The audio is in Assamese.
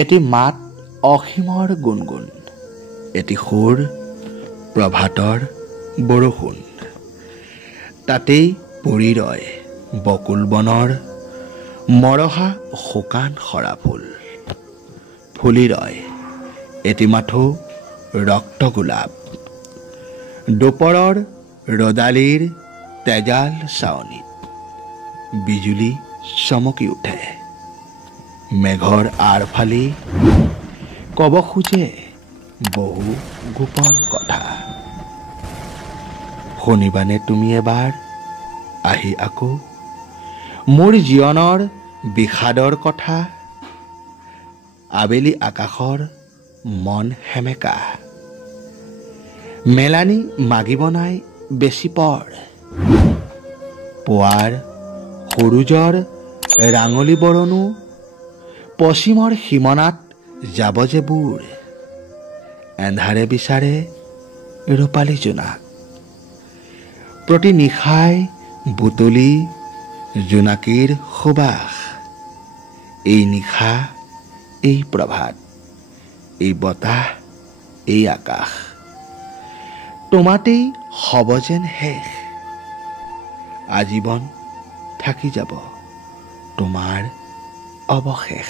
এটি মাত অসীমৰ গুণগুণ, এটি সুৰ প্ৰভাতৰ বৰষুণ। তাতেই পৰি ৰয় বকুল বনৰ মৰহা শুকান সৰা ফুল। ফুলি ৰয় এটি মাথো ৰক্ত গোলাপ। দুপৰৰ ৰদালিৰ তেজাল চাৱনীত বিজুলী চমকি উঠে। মেঘৰ আঁৰ ফালি কব খোজে বহু গোপন কথা। শুনিবানে তুমি এবাৰ আহি আকৌ মোৰ জীৱনৰ বিষাদৰ কথা। আবেলি আকাশৰ মন সেমেকা, মেলানি মাগিব নাই বেছি পৰ। পুৱাৰ সূৰুজৰ ৰাঙলী বৰণো পশ্চিমৰ সীমনাত যাব যে বুৰ। এন্ধাৰে বিচাৰে ৰূপালী জোনাক, প্ৰতি নিশাই বুটলি জোনাকীৰ সুবাস। এই নিশা, এই প্ৰভাত, এই বতাহ, এই আকাশ তোমাতেই হব যেন শেষ। আজীৱন থাকি যাব তোমাৰ অৱশেষ।